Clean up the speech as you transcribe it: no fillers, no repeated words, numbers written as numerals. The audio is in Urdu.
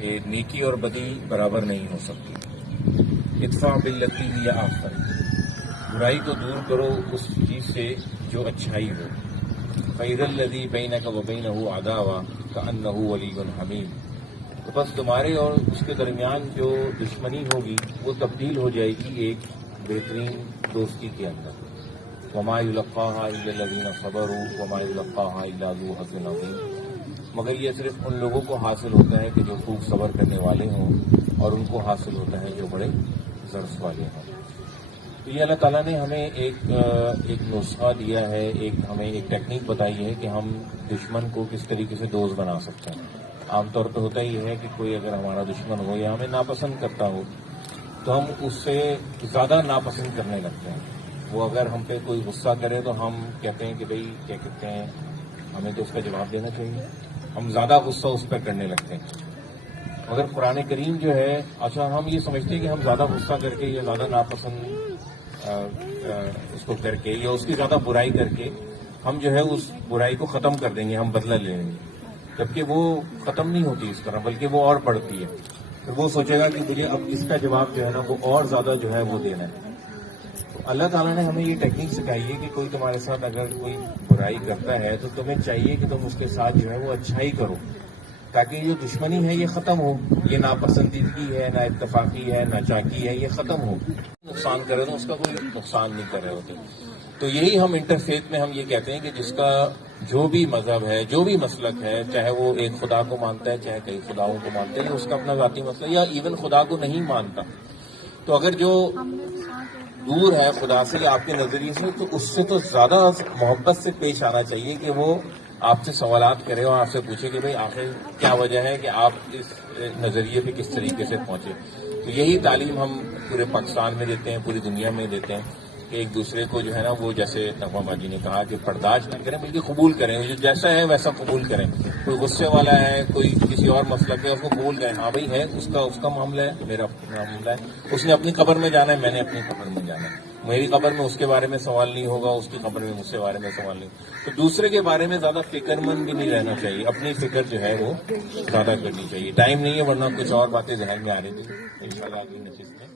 کہ نیکی اور بدی برابر نہیں ہو سکتی. ادفع باللتی ہی احسن، برائی کو دور کرو اس چیز سے جو اچھائی ہو. فإذا الذی بینک وبینہ عداوۃ کأنہ ولی حمیم، تو بس تمہارے اور اس کے درمیان جو دشمنی ہوگی وہ تبدیل ہو جائے گی ایک بہترین دوستی کے اندر. وما یلقاها الا الذین صبروا وما یلقاها الا ذو حظ عظیم، مگر یہ صرف ان لوگوں کو حاصل ہوتا ہے کہ جو خوب صبر کرنے والے ہوں، اور ان کو حاصل ہوتا ہے جو بڑے ذرف والے ہوں. تو یہ اللہ تعالیٰ نے ہمیں ایک نسخہ دیا ہے، ہمیں ایک ٹیکنیک بتائی ہے کہ ہم دشمن کو کس طریقے سے دوست بنا سکتے ہیں. عام طور پہ ہوتا ہی ہے کہ کوئی اگر ہمارا دشمن ہو یا ہمیں ناپسند کرتا ہو تو ہم اس سے زیادہ ناپسند کرنے لگتے ہیں. وہ اگر ہم پہ کوئی غصہ کرے تو ہم کہتے ہیں کہ بھئی کیا کہتے ہیں، ہمیں تو اس کا جواب دینا چاہیے. ہم زیادہ غصہ اس پہ کرنے لگتے ہیں. مگر قرآن کریم جو ہے، اچھا ہم یہ سمجھتے ہیں کہ ہم زیادہ غصہ کر کے یا زیادہ ناپسند اس کو کر کے یا اس کی زیادہ برائی کر کے ہم جو ہے اس برائی کو ختم کر دیں گے، ہم بدلہ لے لیں گے. جبکہ وہ ختم نہیں ہوتی اس طرح، بلکہ وہ اور بڑھتی ہے. تو وہ سوچے گا کہ مجھے اب اس کا جواب جو ہے نا وہ اور زیادہ جو ہے وہ دینا ہے. تو اللہ تعالیٰ نے ہمیں یہ ٹیکنیک سکھائی ہے کہ کوئی تمہارے ساتھ اگر کوئی برائی کرتا ہے تو تمہیں چاہیے کہ تم اس کے ساتھ جو ہے وہ اچھائی کرو، تاکہ یہ جو دشمنی ہے یہ ختم ہو. یہ ناپسندیدگی ہے، نا اتفاقی ہے، نا چاکی ہے، یہ ختم ہو. نقصان کرے تو اس کا کوئی نقصان نہیں کر رہے ہوتے. تو یہی ہم انٹرفیتھ میں ہم یہ کہتے ہیں کہ جس کا جو بھی مذہب ہے، جو بھی مسلک ہے، چاہے وہ ایک خدا کو مانتا ہے، چاہے کئی خداؤں کو مانتا ہے، یا اس کا اپنا ذاتی مسئلہ، یا ایون خدا کو نہیں مانتا، تو اگر جو دور ہے خدا سے یا آپ کے نظریے سے، تو اس سے تو زیادہ محبت سے پیش آنا چاہیے کہ وہ آپ سے سوالات کرے اور آپ سے پوچھے کہ بھئی آخر کیا وجہ ہے کہ آپ اس نظریے پہ کس طریقے سے پہنچے. تو یہی تعلیم ہم پورے پاکستان میں دیتے ہیں، پوری دنیا میں دیتے ہیں کہ ایک دوسرے کو جو ہے نا وہ جیسے نغمہ باجی نے کہا کہ برداشت نہ کریں بلکہ قبول کریں. جو جیسا ہے ویسا قبول کریں. کوئی غصے والا ہے، کوئی کسی اور مسئلہ ہے، اس کو قبول کریں. ہاں بھائی ہے، اس کا معاملہ ہے، میرا اپنا معاملہ ہے. اس نے اپنی قبر میں جانا ہے، میں نے اپنی قبر میں جانا ہے. میری قبر میں اس کے بارے میں سوال نہیں ہوگا، اس کی قبر میں مجھ سے بارے میں سوال نہیں. تو دوسرے کے بارے میں زیادہ فکر مند بھی نہیں رہنا چاہیے، اپنی فکر جو ہے وہ زیادہ کرنی چاہیے. ٹائم نہیں ہے ورنہ کچھ اور باتیں ذہن میں آ رہی تھی، انشاءاللہ اگلی نشست میں